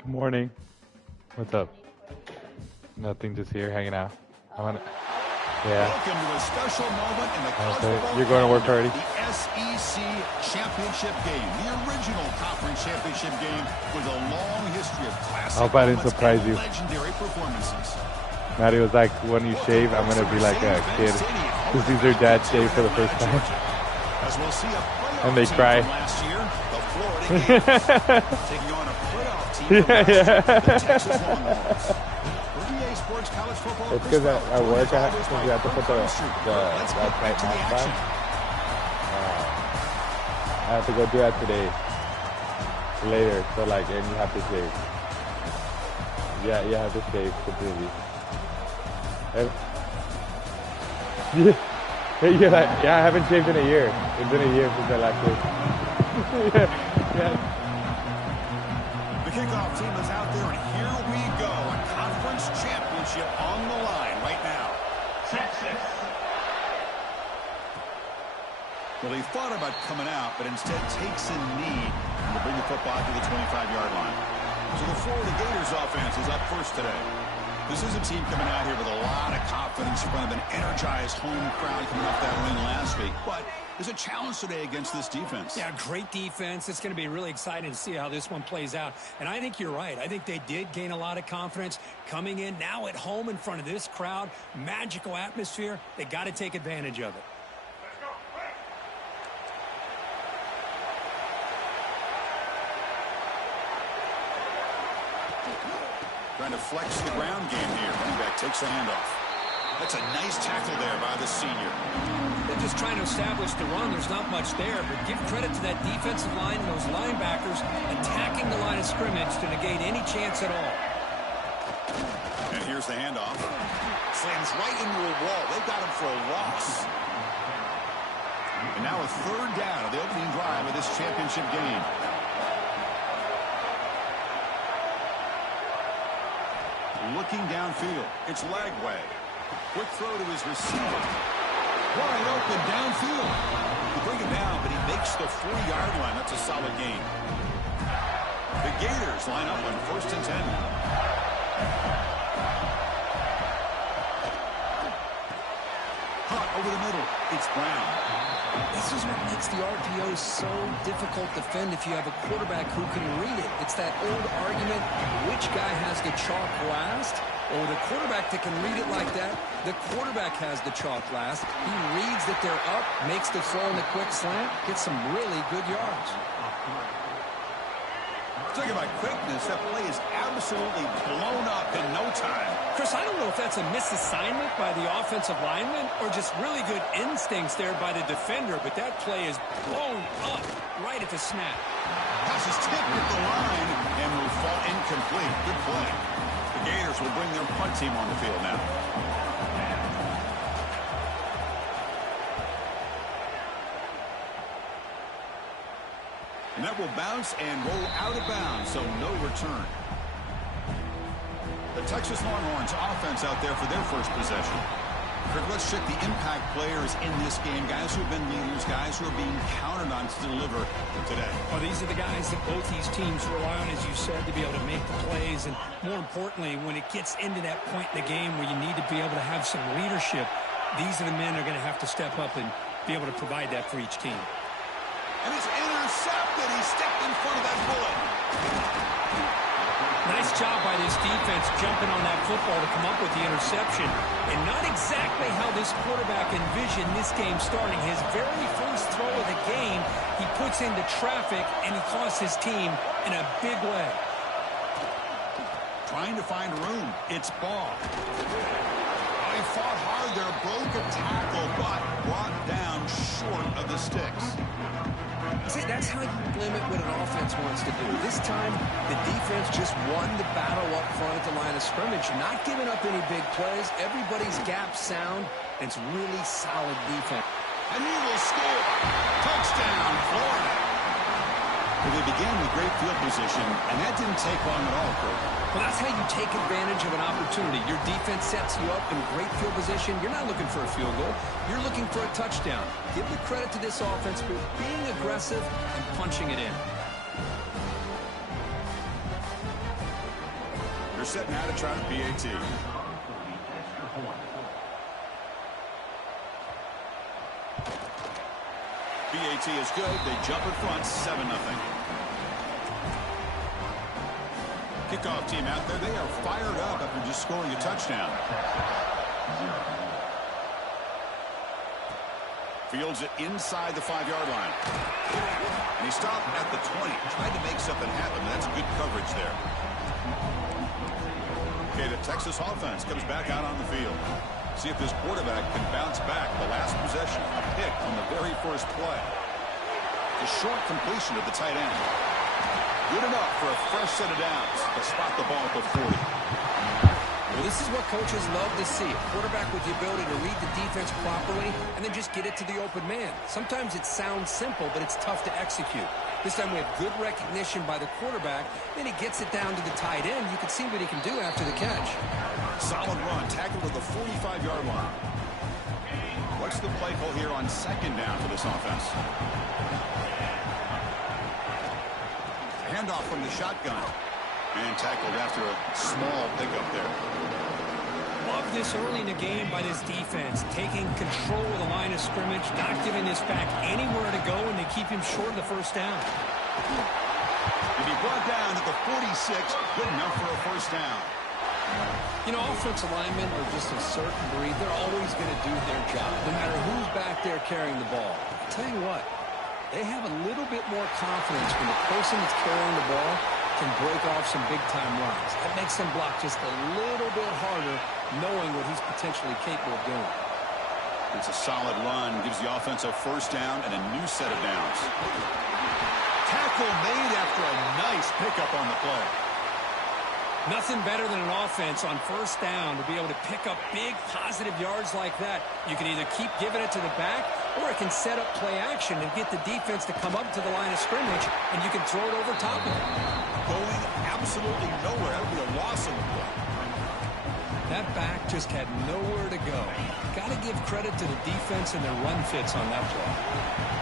Good morning. What's up? Nothing, just here hanging out. Yeah. Welcome to a special moment in the college football. You're going to work already? The SEC championship game, the original conference championship game with a long history of classic hope I didn't surprise you. legendary performances. Maddie was like, when you shave, I'm going to be like a kid who sees their dad shave for the first time. As we'll see a And they cry. last year, the Florida Gators, taking on a playoff team from last year, the Texas Longhorns. EA Sports College Football. It's because at work, I have to put the tight mask on. I have to go do that today. Later. So, like, and you have to shave. Yeah, you have to shave completely. You're like, yeah, I haven't shaved in a year. It's been a year since I last shaved. yeah. The kickoff team is out there, and here we go. A conference championship on the line right now. Texas. Well, he thought about coming out, but instead takes a knee to bring the football to the 25-yard line. So the Florida Gators offense is up first today. This is a team coming out here with a lot of confidence in front of an energized home crowd coming off that win last week. But there's a challenge today against this defense. Yeah, great defense. It's going to be really exciting to see how this one plays out. And I think you're right. I think they did gain a lot of confidence coming in now at home in front of this crowd. Magical atmosphere. They got to take advantage of it. Trying to flex the ground game here. Running back takes the handoff. That's a nice tackle there by the senior. They're just trying to establish the run. There's not much there, but give credit to that defensive line and those linebackers attacking the line of scrimmage to negate any chance at all. And here's the handoff. Slams right into a wall. They've got him for a loss. And now a third down of the opening drive of this championship game. Looking downfield. It's Lagway. Quick throw to his receiver. Wide open downfield. He bring him down, but he makes the 40-yard line. That's a solid gain. The Gators line up on 1st and 10. Hot over the middle. It's Brown. This is what makes the RPO so difficult to defend if you have a quarterback who can read it. It's that old argument, which guy has the chalk last? Or the quarterback that can read it like that, the quarterback has the chalk last. He reads that they're up, makes the throw in the quick slant, gets some really good yards. Talking about quickness, that play is absolutely blown up in no time. Chris, I don't know if that's a misassignment by the offensive lineman or just really good instincts there by the defender, but that play is blown up right at the snap. Pass is tipped at the line and will fall incomplete. Good play. The Gators will bring their punt team on the field now. And that will bounce and roll out of bounds, so no return. The Texas Longhorns offense out there for their first possession. Kirk, let's check the impact players in this game. Guys who have been leaders, guys who are being counted on to deliver today. Well, these are the guys that both these teams rely on, as you said, to be able to make the plays. And more importantly, when it gets into that point in the game where you need to be able to have some leadership, these are the men who are going to have to step up and be able to provide that for each team. And it's intercepted. He stepped in front of that bullet. Nice job by this defense jumping on that football to come up with the interception. And not exactly how this quarterback envisioned this game starting. His very first throw of the game, he puts into traffic, and he costs his team in a big way. Trying to find room. It's ball. Oh, he fought hard there. Broke a tackle, but brought down short of the sticks. See, that's how you limit what an offense wants to do. This time, the defense just won the battle up front at the line of scrimmage, not giving up any big plays. Everybody's gap sound, and it's really solid defense. And he will score. Touchdown, Florida. Well, they began with great field position, and that didn't take long at all, Kirk. Well, that's how you take advantage of an opportunity. Your defense sets you up in great field position. You're not looking for a field goal. You're looking for a touchdown. Give the credit to this offense for being aggressive and punching it in. They're set now to try the PAT. PAT is good. They jump in front, 7-0. Kickoff team out there. They are fired up after just scoring a touchdown. Fields it inside the 5-yard line. And he stopped at the 20. Tried to make something happen. That's good coverage there. Okay, the Texas offense comes back out on the field. See if this quarterback can bounce back. The last possession, a pick on the very first play. The short completion of the tight end. Good enough for a fresh set of downs to spot the ball at the 40. Well, this is what coaches love to see. A quarterback with the ability to read the defense properly and then just get it to the open man. Sometimes it sounds simple, but it's tough to execute. This time we have good recognition by the quarterback. Then he gets it down to the tight end. You can see what he can do after the catch. Solid run, tackled at the 45-yard line. What's the play call here on second down for this offense? Handoff from the shotgun. And tackled after a small pickup there. Love this early in the game by this defense. Taking control of the line of scrimmage, not giving this back anywhere to go, and they keep him short of the first down. To be brought down at the 46, good enough for a first down. You know, offensive linemen are just a certain breed. They're always going to do their job, no matter who's back there carrying the ball. I'll tell you what, they have a little bit more confidence when the person that's carrying the ball can break off some big-time runs. That makes them block just a little bit harder, knowing what he's potentially capable of doing. It's a solid run, gives the offense a first down and a new set of downs. Tackle made after a nice pickup on the play. Nothing better than an offense on first down to be able to pick up big positive yards like that. You can either keep giving it to the back, or it can set up play action and get the defense to come up to the line of scrimmage, and you can throw it over top of it. Going absolutely nowhere. That would be a loss on the play. That back just had nowhere to go. Got to give credit to the defense and their run fits on that play.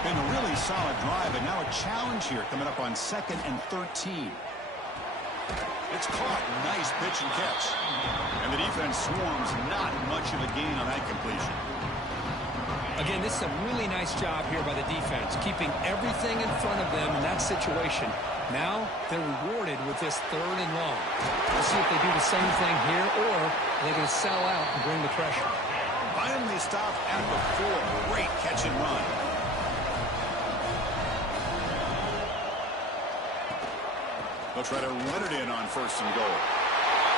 Been a really solid drive, and now a challenge here coming up on 2nd and 13. It's caught. Nice pitch and catch. And the defense swarms. Not much of a gain on that completion. Again, this is a really nice job here by the defense, keeping everything in front of them in that situation. Now they're rewarded with this 3rd and long. We'll see if they do the same thing here, or they're going to sell out and bring the pressure. Finally stopped at the 4. Great catch and run. They'll try to run it in on 1st and goal.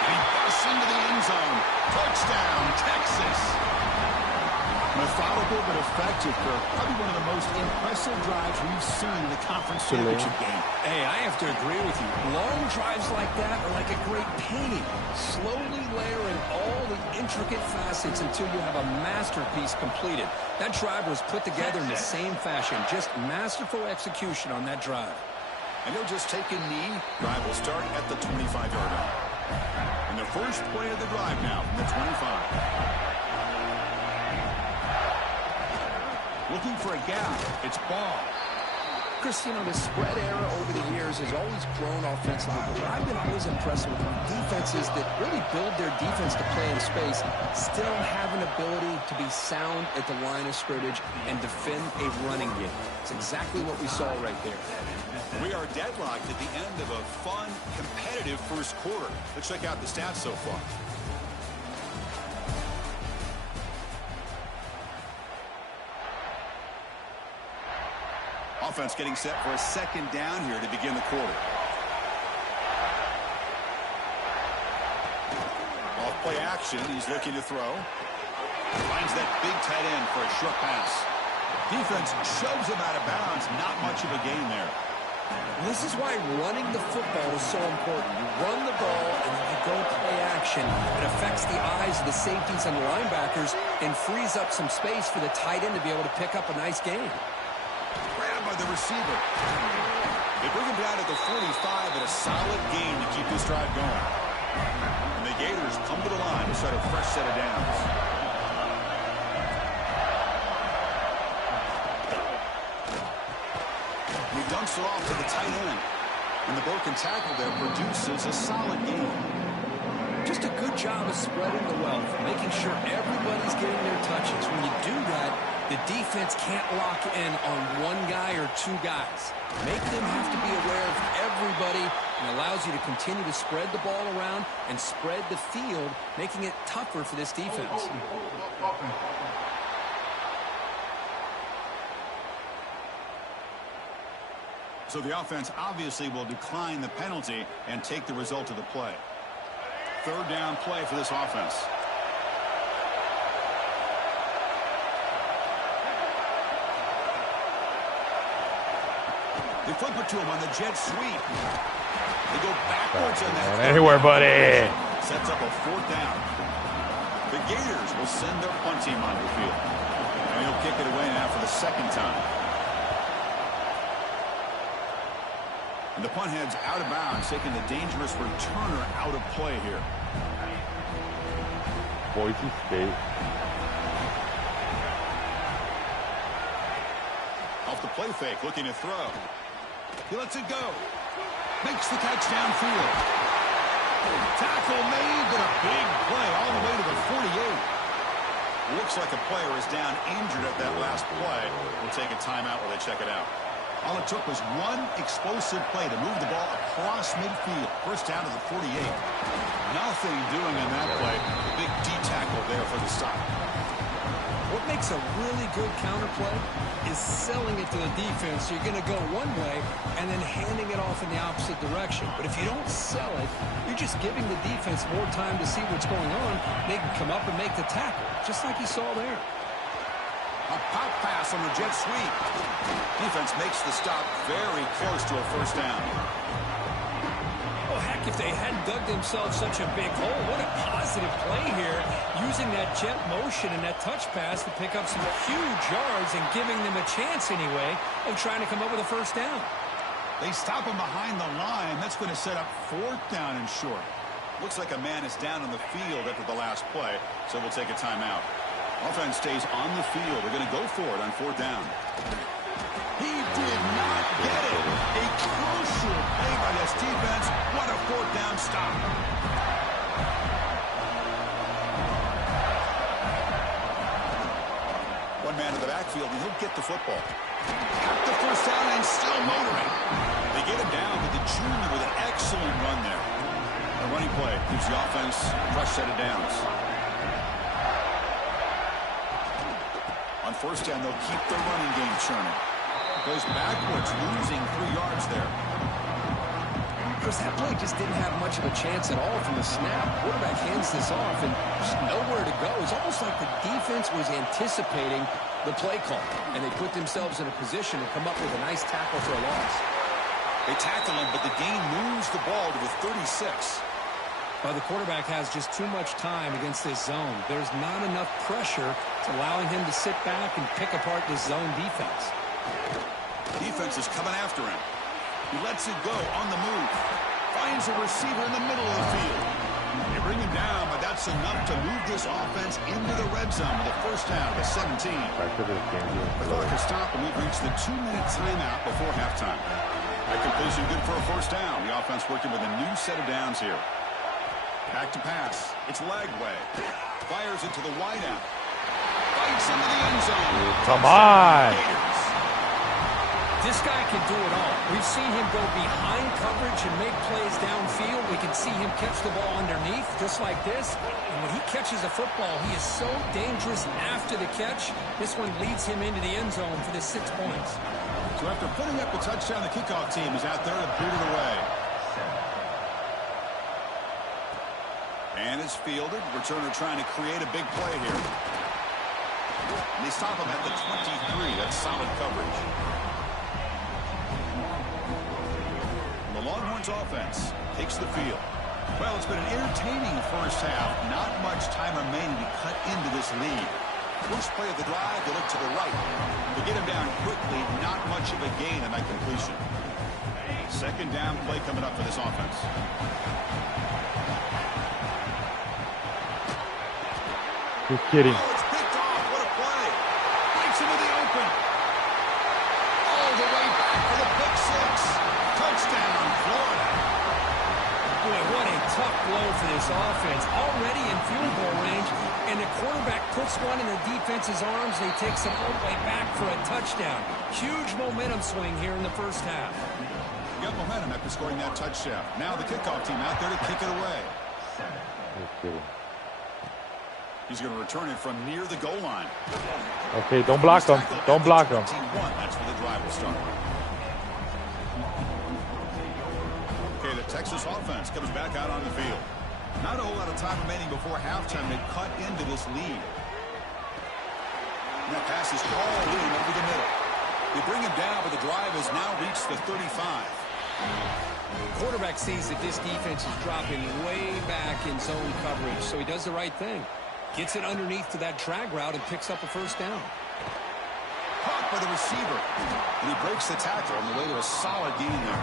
And he busts into the end zone. Touchdown, Texas. Methodical but effective for probably one of the most impressive drives we've seen in the conference championship game. Hey, I have to agree with you. Long drives like that are like a great painting. Slowly layering all the intricate facets until you have a masterpiece completed. That drive was put together in the same fashion. Just masterful execution on that drive. And he'll just take a knee. Drive will start at the 25-yard line. And the first play of the drive now from the 25. Looking for a gap. It's ball. Chris, you know, the spread era over the years has always grown offensively, but I've been always impressed with defenses that really build their defense to play in space, still have an ability to be sound at the line of scrimmage and defend a running game. It's exactly what we saw right there. We are deadlocked at the end of a fun, competitive first quarter. Let's check out the stats so far. Offense getting set for a 2nd down here to begin the quarter. Off play action, he's looking to throw. Finds that big tight end for a short pass. Defense shoves him out of bounds. Not much of a gain there. This is why running the football is so important. You run the ball and then you go play action. It affects the eyes of the safeties and the linebackers and frees up some space for the tight end to be able to pick up a nice gain. Grabbed by the receiver. They bring him down at the 45 at a solid gain to keep this drive going. And the Gators come to the line to start a fresh set of downs. He dumps it off to the tight end. And the broken tackle there produces a solid gain. job of spreading the wealth, making sure everybody's getting their touches. When you do that, the defense can't lock in on one guy or two guys. Make them have to be aware of everybody, and allows you to continue to spread the ball around and spread the field, making it tougher for this defense. So the offense obviously will decline the penalty and take the result of the play. Third down play for this offense. They flip it to him on the jet sweep. They go backwards on that. Anywhere, buddy. Sets up a fourth down. The Gators will send their punt team onto the field. And he'll kick it away now for the second time. And the punt heads out of bounds, taking the dangerous returner out of play here. Boise State. Off the play fake, looking to throw. He lets it go. Makes the catch downfield. Tackle made, but a big play all the way to the 48. Looks like a player is down injured at that last play. We'll take a timeout while they check it out. All it took was one explosive play to move the ball across midfield. First down to the 48. Nothing doing on that play. The big D tackle there for the stop. What makes a really good counter play is selling it to the defense. So you're going to go one way and then handing it off in the opposite direction. But if you don't sell it, you're just giving the defense more time to see what's going on. They can come up and make the tackle, just like you saw there. A pop pass on the jet sweep. Defense makes the stop very close to a first down. Oh, heck, if they hadn't dug themselves such a big hole, what a positive play here, using that jet motion and that touch pass to pick up some huge yards and giving them a chance anyway of trying to come up with a first down. They stop him behind the line. That's going to set up fourth down and short. Looks like a man is down on the field after the last play, so we'll take a timeout. Offense stays on the field. They're going to go for it on fourth down. He did not get it. A crucial play by this defense. What a fourth down stop. One man in the backfield, and he'll get the football. Got the first down and still motoring. They get him down to the junior with an excellent run there. A running play gives the offense a fresh set of downs. On first down, they'll keep their running game churning. Goes backwards, losing 3 yards there. Chris, that play just didn't have much of a chance at all from the snap. Quarterback hands this off and just nowhere to go. It's almost like the defense was anticipating the play call, and they put themselves in a position to come up with a nice tackle for a loss. They tackle him, but the gain moves the ball to the 36. Well, the quarterback has just too much time against this zone. There's not enough pressure to allowing him to sit back and pick apart this zone defense. Defense is coming after him. He lets it go on the move. Finds a receiver in the middle of the field. They bring him down, but that's enough to move this offense into the red zone with a first down to 17. The clock has stopped, and we've reached the 2-minute timeout before halftime. That completion good for a first down. The offense working with a new set of downs here. Back to pass. It's Lagway. Fires it to the wideout. Fights into the end zone. Come on. This guy can do it all. We've seen him go behind coverage and make plays downfield. We can see him catch the ball underneath, just like this. And when he catches a football, he is so dangerous after the catch. This one leads him into the end zone for the 6 points. So after putting up the touchdown, the kickoff team is out there to boot it away. And it's fielded. Returner trying to create a big play here. And they stop him at the 23. That's solid coverage. And the Longhorns offense takes the field. Well, it's been an entertaining first half. Not much time remaining to cut into this lead. First play of the drive, they look to the right. They get him down quickly. Not much of a gain on that completion. Second down play coming up for this offense. You're kidding. Oh, it's picked off. What a play. Breaks into the open. All the way back for the pick six. Touchdown, Florida. Boy, what a tough blow for this offense. Already in field goal range, and the quarterback puts one in the defense's arms, and he takes it all the way back for a touchdown. Huge momentum swing here in the first half. He got momentum after scoring that touchdown. Now the kickoff team out there to kick it away. He's going to return it from near the goal line. Okay, don't block him. Don't block him. That's where the drive will start. Okay, the Texas offense comes back out on the field. Not a whole lot of time remaining before halftime to cut into this lead. And that pass is all in over the middle. They bring him down, but the drive has now reached the 35. The quarterback sees that this defense is dropping way back in zone coverage, so he does the right thing. Gets it underneath to that drag route and picks up a first down. Caught by the receiver. And he breaks the tackle on the way to a solid gain there.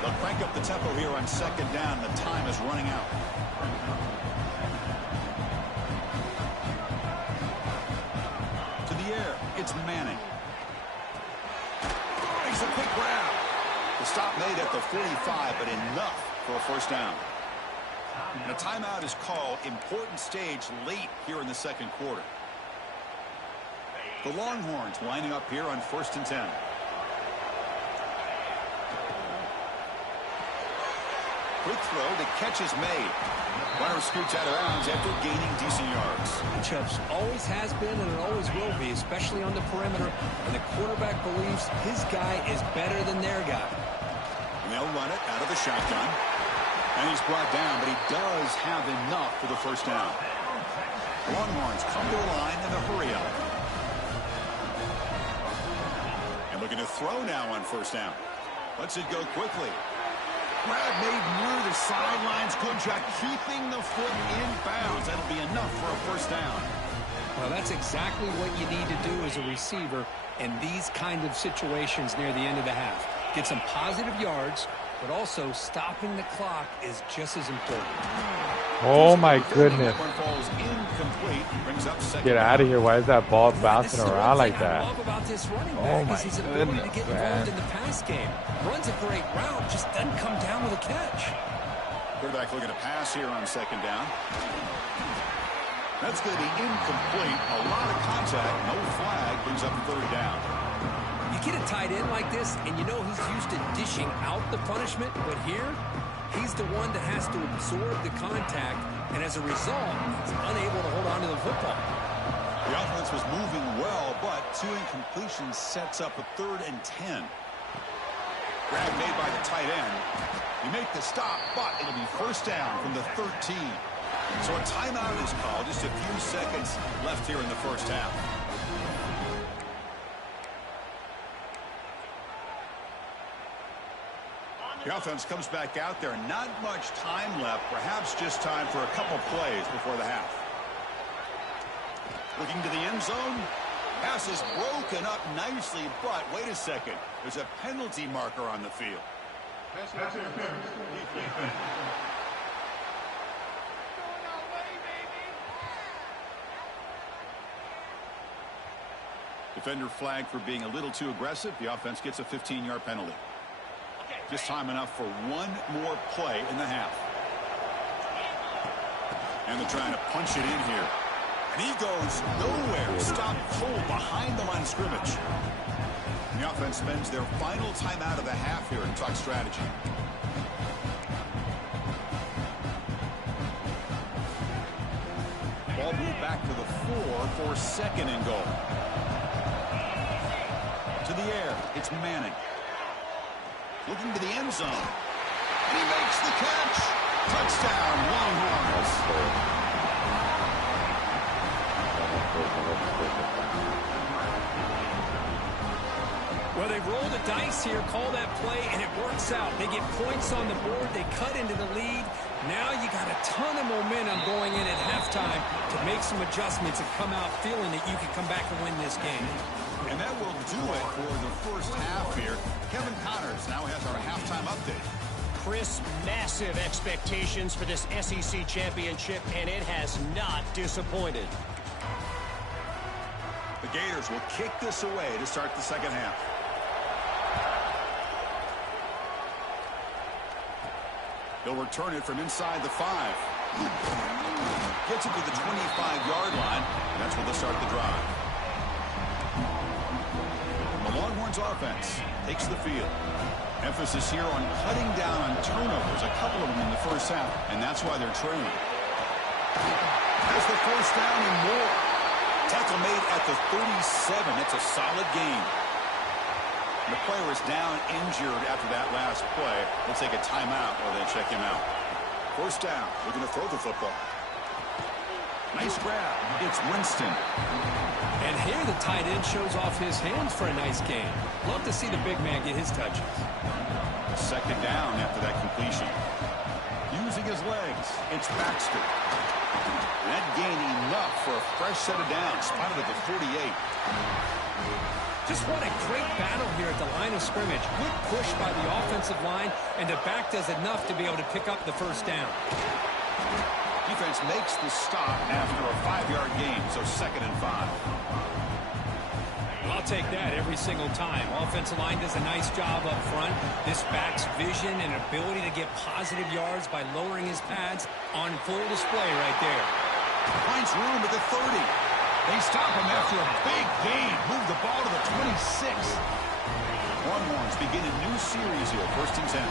They'll crank up the tempo here on second down. The time is running out. To the air. It's Manning. Makes a quick grab. The stop made at the 45, but enough for a first down. And a timeout is called. Important stage late here in the second quarter. The Longhorns lining up here on 1st and 10. Quick throw. The catch is made. Runner scoots out of bounds after gaining decent yards. Matchups always has been and it always will be, especially on the perimeter. And the quarterback believes his guy is better than their guy. And they'll run it out of the shotgun. And he's brought down, but he does have enough for the first down. Longhorns come to the line in a hurry up. And looking to throw now on first down. Lets it go quickly. Grab made near the sidelines. Good job keeping the foot in bounds. That'll be enough for a first down. Well, that's exactly what you need to do as a receiver in these kind of situations near the end of the half. Get some positive yards, but also stopping the clock is just as important. Oh my goodness. Get out of here. Why is that ball bouncing around like that? What I love about this running back Oh my is his ability to goodness, get man. involved in the pass game. Runs a great route, just doesn't come down with a catch. Quarterback looking to pass here on second down. That's going to be incomplete. A lot of contact. No flag. Brings up third down. You get a tight end like this, and you know he's used to dishing out the punishment, but here, he's the one that has to absorb the contact, and as a result, he's unable to hold on to the football. The offense was moving well, but 2 incompletions sets up a 3rd and 10. Grab made by the tight end. You make the stop, but it'll be first down from the 13. So a timeout is called. Just a few seconds left here in the first half. The offense comes back out there. Not much time left. Perhaps just time for a couple plays before the half. Looking to the end zone. Pass is broken up nicely, but wait a second. There's a penalty marker on the field. Defender flagged for being a little too aggressive. The offense gets a 15-yard penalty. Just time enough for one more play in the half. And they're trying to punch it in here. And he goes nowhere. Stopped cold behind the line of scrimmage. And the offense spends their final timeout of the half here and talk strategy. Ball moved back to the 4 for second and goal. To the air. It's Manning. Looking to the end zone. And he makes the catch. Touchdown, Longhorns. Well, they roll the dice here, call that play, and it works out. They get points on the board. They cut into the lead. Now you got a ton of momentum going in at halftime to make some adjustments and come out feeling that you can come back and win this game. And that will do it for the first half here. Kevin Connors now has our halftime update. Chris, massive expectations for this SEC championship, and it has not disappointed. The Gators will kick this away to start the second half. He'll return it from inside the 5. Gets it to the 25-yard line, and that's where they'll start the drive. The Longhorns offense takes the field. Emphasis here on cutting down on turnovers, a couple of them in the first half, and that's why they're trailing. That's the first down and more. Tackle made at the 37. That's a solid gain. The player is down injured after that last play. They'll take a timeout while they check him out. First down. We're going to throw the football. Nice grab. It's Winston. And here the tight end shows off his hands for a nice gain. Love to see the big man get his touches. Second down after that completion. Using his legs, it's Baxter. That gain enough for a fresh set of downs. Spotted at the 48. Just what a great battle here at the line of scrimmage. Good push by the offensive line, and the back does enough to be able to pick up the first down. Defense makes the stop after a 5-yard gain, so 2nd and 5. I'll take that every single time. Offensive line does a nice job up front. This back's vision and ability to get positive yards by lowering his pads on full display right there. Finds room at the 30. They stop him after a big gain. Move the ball to the 26. Longhorns begin a new series here. 1st and 10.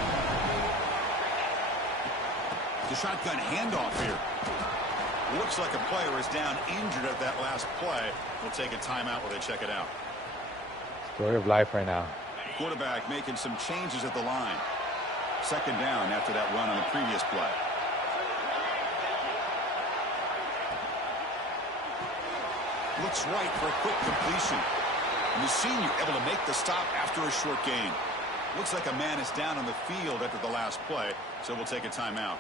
The shotgun handoff here. Looks like a player is down injured at that last play. We'll take a timeout while they check it out. Story of life right now. Quarterback making some changes at the line. 2nd down after that run on the previous play. Looks right for a quick completion. And the senior able to make the stop after a short gain. Looks like a man is down on the field after the last play, so we'll take a timeout.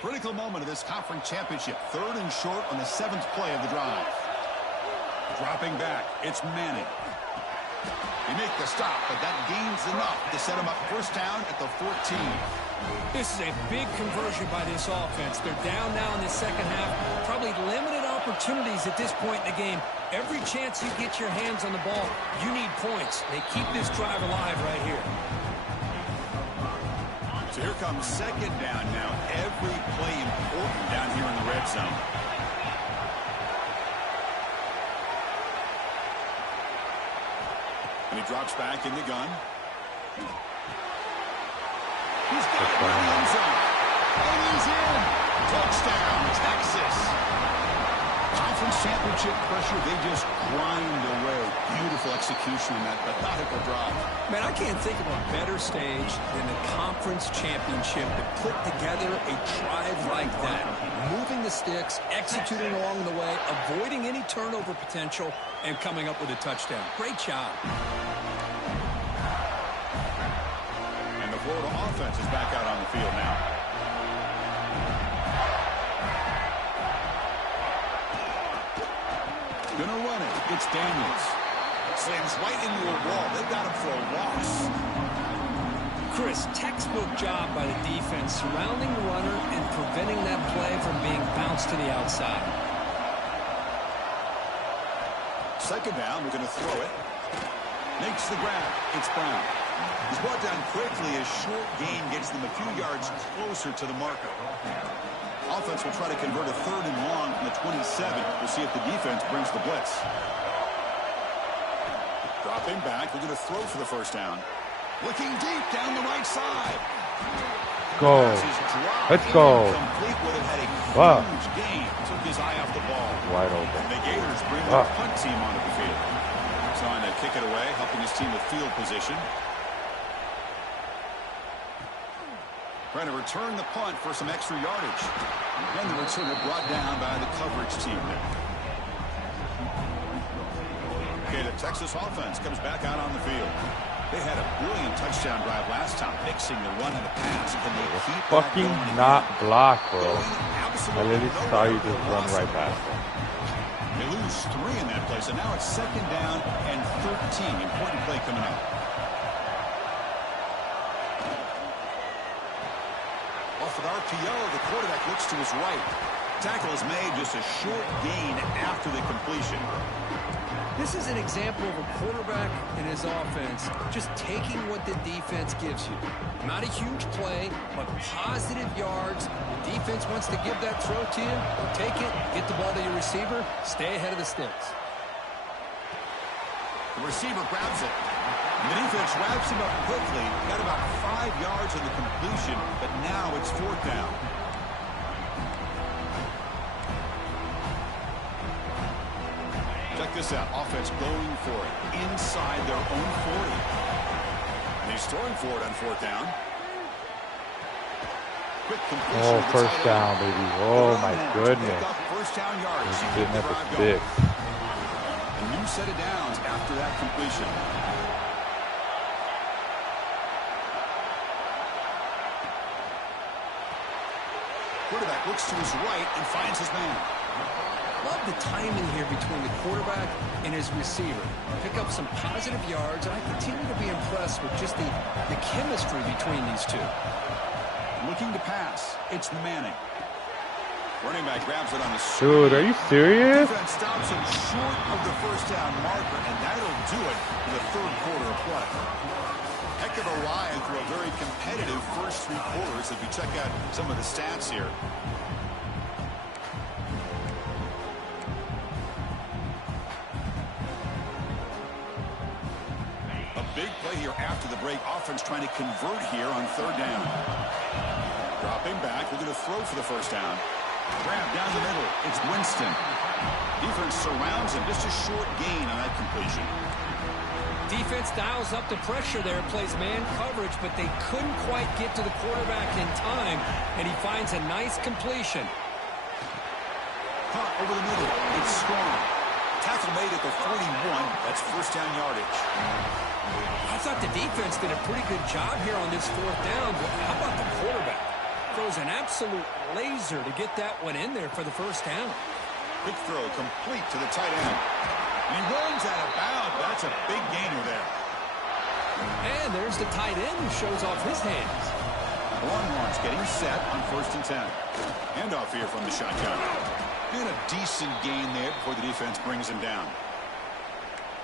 Critical moment of this conference championship. 3rd and short on the 7th play of the drive. Dropping back, it's Manning. They make the stop, but that gains enough to set him up first down at the 14. This is a big conversion by this offense. They're down now in the second half. Probably limited opportunities at this point in the game. Every chance you get your hands on the ball, you need points. They keep this drive alive right here. So here comes 2nd down now. Every play important down here in the red zone. And he drops back in the gun. He's got it in the end zone. And he's in. Touchdown, Texas. Conference championship pressure, they just grind away. Beautiful execution on that methodical drive. Man, I can't think of a better stage than the conference championship to put together a drive like that. Moving the sticks, executing along the way, avoiding any turnover potential, and coming up with a touchdown. Great job. And the Florida offense is back out on the field now. Gonna run it. It's Daniels. Slams right into a wall. They've got him for a loss. Chris, textbook job by the defense surrounding the runner and preventing that play from being bounced to the outside. 2nd down. We're going to throw it. Makes the grab. It's Brown. He's brought down quickly as short gain gets them a few yards closer to the marker. Offense will try to convert a 3rd and long from the 27. We'll see if the defense brings the blitz. Dropping back. We're going to throw for the first down. Looking deep down the right side. Go. Let's go. Complete would have had a huge gain. Took his eye off the ball. Wide open. The Gators bring their punt team onto the field. Trying to kick it away, helping his team with field position. Trying to return the punt for some extra yardage. And the returner brought down by the coverage team there. Okay, the Texas offense comes back out on the field. They had a brilliant touchdown drive last time, mixing the run and the pass. Can they keep fucking not block, bro? I literally saw you just run right past them. They lose 3 in that play, so now it's 2nd down and 13. Important play coming up. Off with RPO, the quarterback looks to his right. tackle is made, just a short gain after the completion. This is an example of a quarterback and his offense just taking what the defense gives you. Not a huge play, but positive yards. The defense wants to give that throw to you. Take it, get the ball to your receiver, stay ahead of the sticks. The receiver grabs it. And the defense wraps him up quickly. Got about 5 yards on the completion, but now it's 4th down. Check this out. Offense going for it inside their own 40. And he's throwing for it on 4th down. Quick completion. Oh, first down, baby. Oh, my goodness. First down yards. He's getting at the sticks. A new set of downs after that completion. Quarterback looks to his right and finds his man. Love the timing here between the quarterback and his receiver. Pick up some positive yards, and I continue to be impressed with just the chemistry between these two. Looking to pass. It's Manning. Running back grabs it on the Dude, are you serious? Defense stops him short of the first down marker, and that'll do it for the 3rd quarter of play. Heck of a ride through a very competitive first 3 quarters if you check out some of the stats here. A big play here after the break. Offense trying to convert here on 3rd down. Dropping back, looking to throw for the first down. Grab down the middle. It's Winston. Defense surrounds him. Just a short gain on that completion. Defense dials up the pressure there, plays man coverage, but they couldn't quite get to the quarterback in time, and he finds a nice completion. Caught over the middle. It's strong. Tackle made at the 41. That's first down yardage. I thought the defense did a pretty good job here on this 4th down, but how about the quarterback? Throws an absolute laser to get that one in there for the first down. Quick throw complete to the tight end. And he runs out of bounds. That's a big gainer there. And there's the tight end who shows off his hands. Longhorns getting set on 1st and 10. Handoff here from the shotgun. And a decent gain there before the defense brings him down.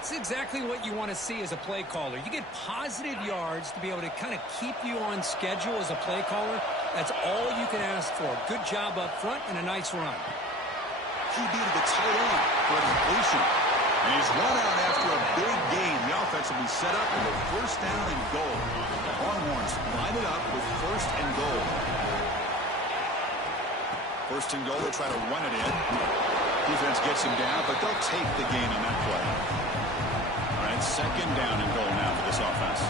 It's exactly what you want to see as a play caller. You get positive yards to be able to kind of keep you on schedule as a play caller. That's all you can ask for. Good job up front and a nice run. QB to the tight end for a completion. And he's run out after a big gain. The offense will be set up with a first down and goal. The Longhorns line it up with 1st and goal. 1st and goal, they try to run it in. Defense gets him down, but they'll take the gain on that play. All right, 2nd down and goal now for this offense.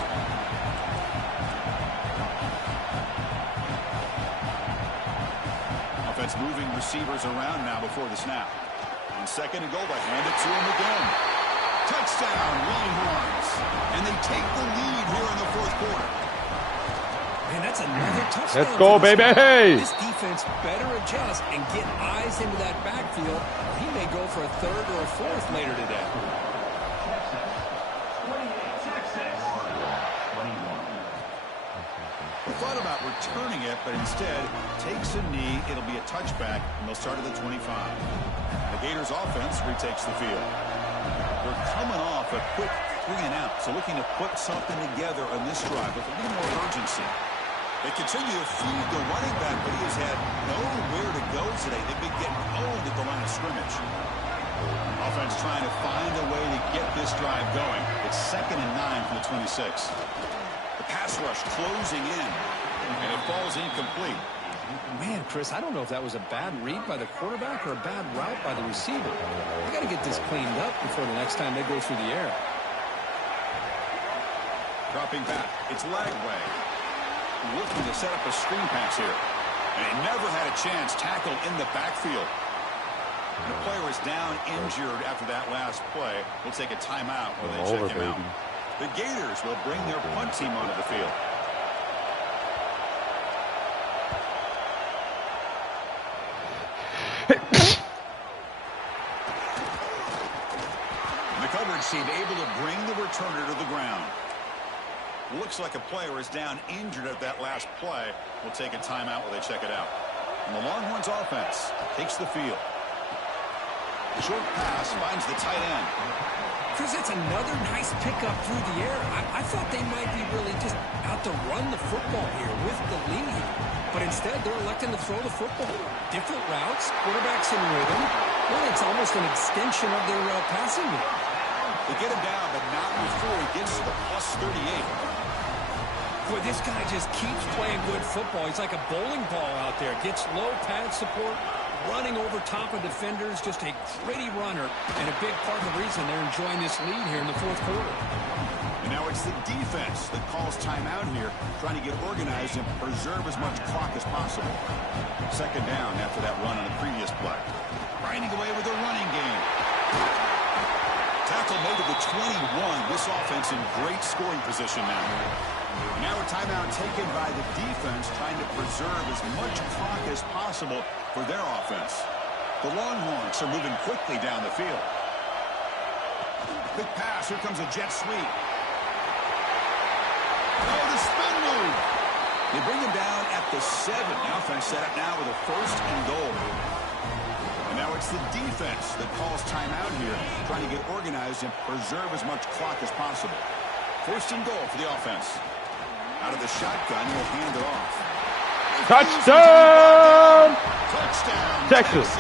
Offense moving receivers around now before the snap. On 2nd and goal, they hand it to him again. Touchdown, Longhorns. And they take the lead here in the 4th quarter. Man, that's another touchdown. Let's go, baby. Hey. This defense better adjust and get eyes into that backfield. He may go for a 3rd or a 4th later today. Thought about returning it, but instead takes a knee. It'll be a touchback, and they'll start at the 25. The Gators offense retakes the field. They're coming off a quick 3 and out, so looking to put something together on this drive with a little more urgency. They continue to feed the running back, but he has had nowhere to go today. They've been getting owned at the line of scrimmage. Offense trying to find a way to get this drive going. It's 2nd and 9 from the 26. The pass rush closing in, and it falls incomplete. Man, Chris, I don't know if that was a bad read by the quarterback or a bad route by the receiver. They got to get this cleaned up before the next time they go through the air. Dropping back, it's Lagway. Looking to set up a screen pass here. And he never had a chance. Tackle in the backfield. The player is down injured after that last play. We'll take a timeout when they check him out. The Gators will bring their punt team onto the field. The coverage team able to bring the returner to the ground. Looks like a player is down injured at that last play. We'll take a timeout while they check it out. And the Longhorns offense takes the field. The short pass finds the tight end. Chris, it's another nice pickup through the air. I thought they might be really just out to run the football here with the lead. But instead, they're electing to throw the football. Different routes, quarterbacks in rhythm. Really, it's almost an extension of their passing game. They get him down, but not before he gets to the plus 38. Boy, this guy just keeps playing good football. He's like a bowling ball out there. Gets low pad support, running over top of defenders. Just a gritty runner, and a big part of the reason they're enjoying this lead here in the fourth quarter. And now it's the defense that calls timeout here, trying to get organized and preserve as much clock as possible. Second down after that run on the previous play. Grinding away with the running game. Tackle made to the 21. This offense in great scoring position now. Now a timeout taken by the defense, trying to preserve as much clock as possible for their offense. The Longhorns are moving quickly down the field. Quick pass. Here comes a jet sweep. Oh, the spin move. They bring him down at the 7. The offense set up now with a 1st and goal. And now it's the defense that calls timeout here, trying to get organized and preserve as much clock as possible. 1st and goal for the offense. Out of the shotgun, he'll hand it off. Touchdown! Touchdown, Texas.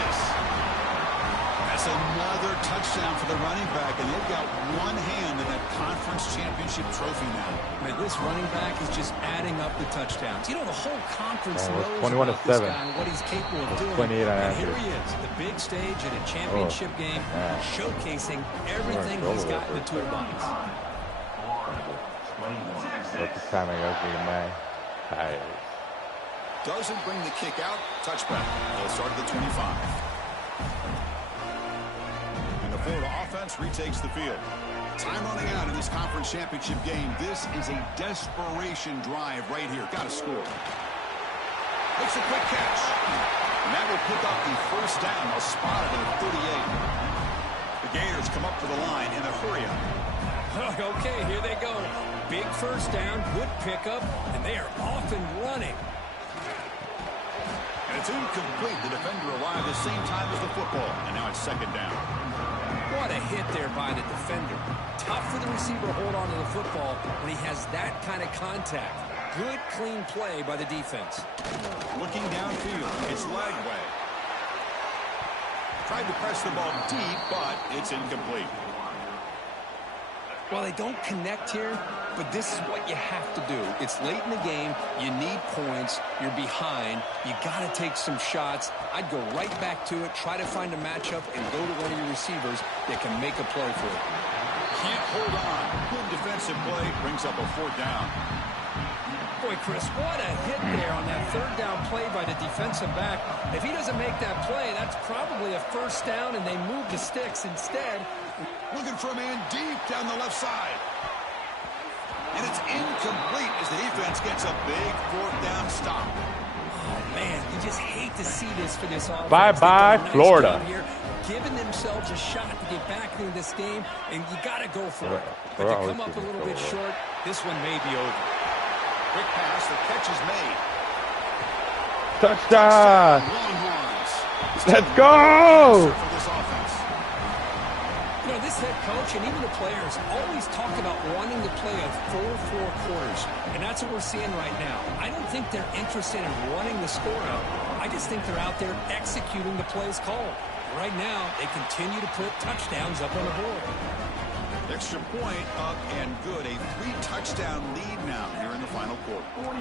That's another touchdown for the running back, and they've got one hand in that conference championship trophy now. Man, this running back is just adding up the touchdowns. You know, the whole conference knows 21 to about this 7. guy and what he's capable of doing. 28 on and average. here he is, the big stage at a championship game, showcasing everything he's got in the toolbox. That's the time I got to be mad. Doesn't bring the kick out. Touchback. They'll start at the 25. And the Florida offense retakes the field. Time running out in this conference championship game. This is a desperation drive right here. Got to score. Makes a quick catch. And that will pick up the 1st down. They'll spot it at 38. The Gators come up to the line in a hurry up. Okay, here they go. Big 1st down, good pickup, and they are off and running. And it's incomplete. The defender arrived at the same time as the football. And now it's 2nd down. What a hit there by the defender. Tough for the receiver to hold on to the football when he has that kind of contact. Good, clean play by the defense. Looking downfield. It's Lagway. Tried to press the ball deep, but it's incomplete. Well, they don't connect here, but this is what you have to do. It's late in the game. You need points. You're behind. You got to take some shots. I'd go right back to it, try to find a matchup, and go to one of your receivers that can make a play for it. Can't hold on. Good defensive play. Brings up a 4th down. Boy, Chris, what a hit there on that 3rd down play by the defensive back. If he doesn't make that play, that's probably a 1st down, and they move the sticks instead. Looking for a man deep down the left side. And it's incomplete as the defense gets a big 4th down stop. Oh, man, you just hate to see this for this offense. Bye-bye, nice Florida. Here, giving themselves a shot to get back into this game, and you got to go for it. But to come up a little bit short, this one may be over. Quick pass, the catch is made. Touchdown! Longhorns. Let's go! For this offense. You know, this head coach and even the players always talk about wanting to play a 4-4 quarters, and that's what we're seeing right now. I don't think they're interested in running the score out. I just think they're out there executing the plays called. Right now, they continue to put touchdowns up on the board. Extra point up and good. A 3-touchdown lead now here in the final quarter. 42,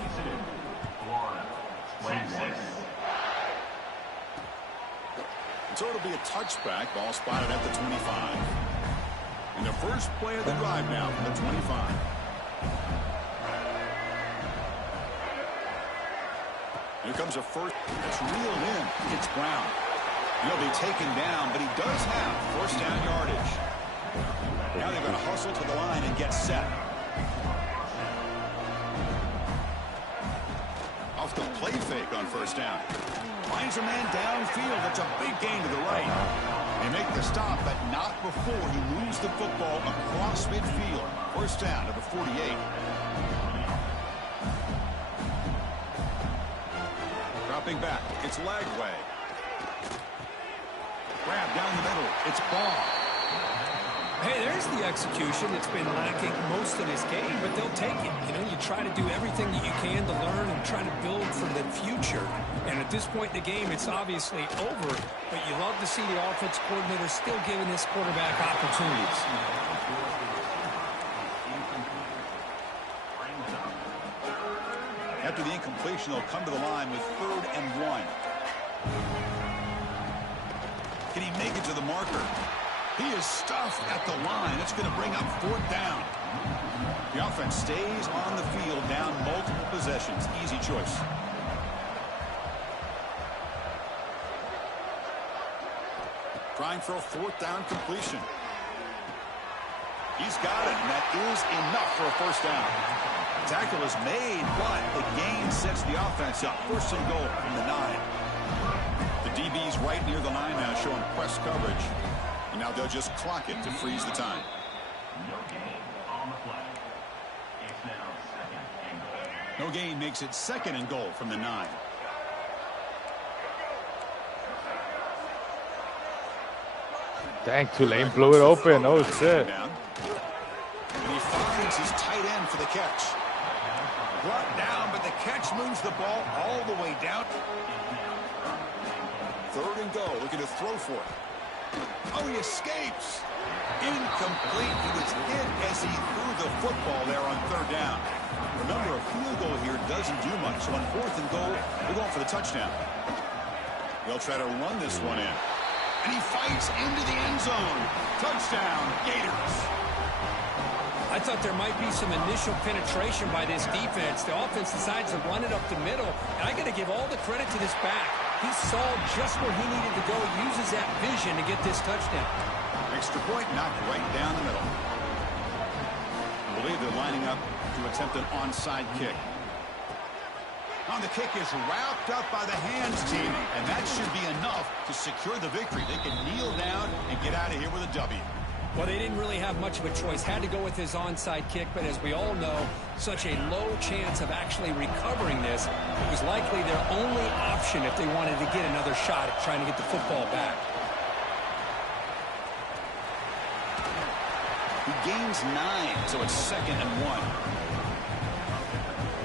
26. So it'll be a touchback. Ball spotted at the 25. And the first play of the drive now from the 25. Here comes a first. That's reeled in. It's Brown. He'll be taken down, but he does have 1st down yardage. Now they're going to hustle to the line and get set. Off the play fake on 1st down. Finds a man downfield. That's a big gain to the right. They make the stop, but not before he moves the football across midfield. 1st down to the 48. Stepping back, it's Lagway. Grab down the middle, it's Ball. Hey, there's the execution that's been lacking most of this game, but they'll take it. You know, you try to do everything that you can to learn and try to build for the future. And at this point in the game, it's obviously over, but you love to see the offense coordinator still giving this quarterback opportunities. After the incompletion, they'll come to the line with 3rd and 1. Can he make it to the marker? He is stuffed at the line. It's going to bring up 4th down. The offense stays on the field down multiple possessions. Easy choice. Trying for a 4th down completion. He's got it, and that is enough for a 1st down. Tackle is made, but the gain sets the offense up. 1st and goal from the 9. The DB's right near the line now, showing press coverage. And now they'll just clock it to freeze the time. No gain makes it 2nd and goal from the 9. Dang, Tulane blew it open. Oh, shit. And he finds his tight end for the catch. Brought down, but the catch moves the ball all the way down. 3rd and goal, looking to throw for it. Oh, he escapes. Incomplete. He was hit as he threw the football there on 3rd down. Remember, a field goal here doesn't do much. So on 4th and goal, we're going for the touchdown. They'll try to run this one in. And he fights into the end zone. Touchdown, Gators. I thought there might be some initial penetration by this defense. The offense decides to run it up the middle. And I got to give all the credit to this back. He saw just where he needed to go, uses that vision to get this touchdown. Extra point knocked right down the middle. I believe they're lining up to attempt an onside kick. On the kick is wrapped up by the hands team, and that should be enough to secure the victory. They can kneel down and get out of here with a W. Well, they didn't really have much of a choice. Had to go with his onside kick, but as we all know, such a low chance of actually recovering this. It was likely their only option if they wanted to get another shot at trying to get the football back. He gains 9, so it's 2nd and 1.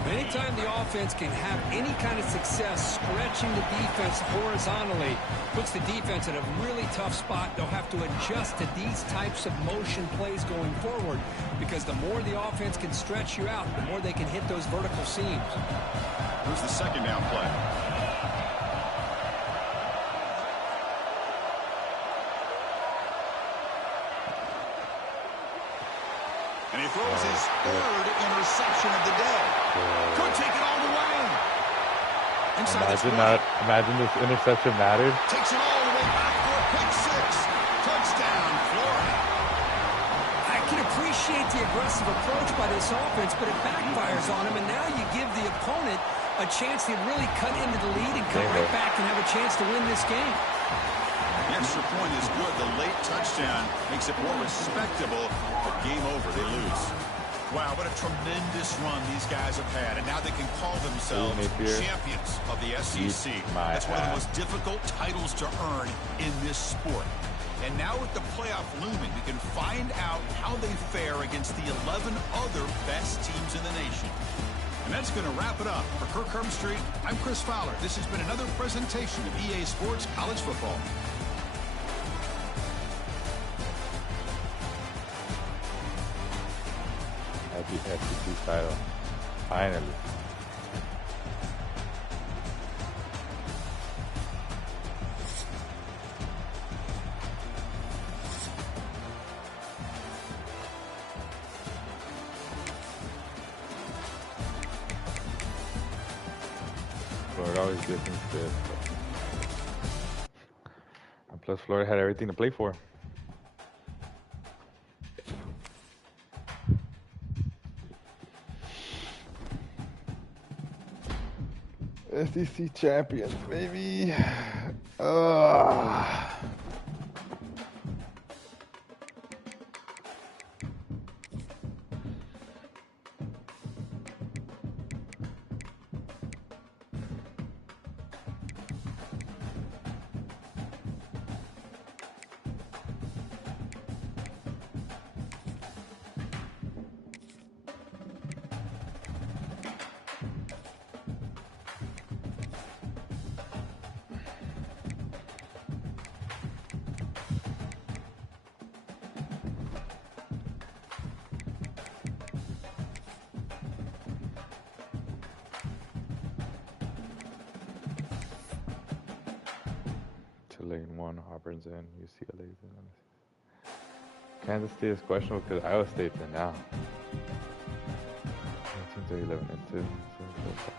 Anytime the offense can have any kind of success stretching the defense horizontally, puts the defense in a really tough spot. They'll have to adjust to these types of motion plays going forward, because the more the offense can stretch you out, the more they can hit those vertical seams. Here's the 2nd down play. And he throws his 3rd interception of the day. Could take it all the way. Imagine this interception mattered. Takes it all the way back for a pick 6. Touchdown, Florida. I can appreciate the aggressive approach by this offense, but it backfires on him, and now you give the opponent a chance to really cut into the lead and come right back and have a chance to win this game. The extra point is good. The late touchdown makes it more respectable, but game over. They lose. Wow, what a tremendous run these guys have had, and now they can call themselves champions of the SEC. That's one of the most difficult titles to earn in this sport. And now with the playoff looming, we can find out how they fare against the 11 other best teams in the nation. And that's going to wrap it up. For Kirk Herbstreit, I'm Chris Fowler. This has been another presentation of EA Sports College Football. Happy SEC title. Finally. Florida always gets things good. And plus, Florida had everything to play for. SEC champions, baby. UCLA in 1, Auburn's in, UCLA's in. Kansas State is questionable because Iowa State's in now. Teams are 11 and 2. So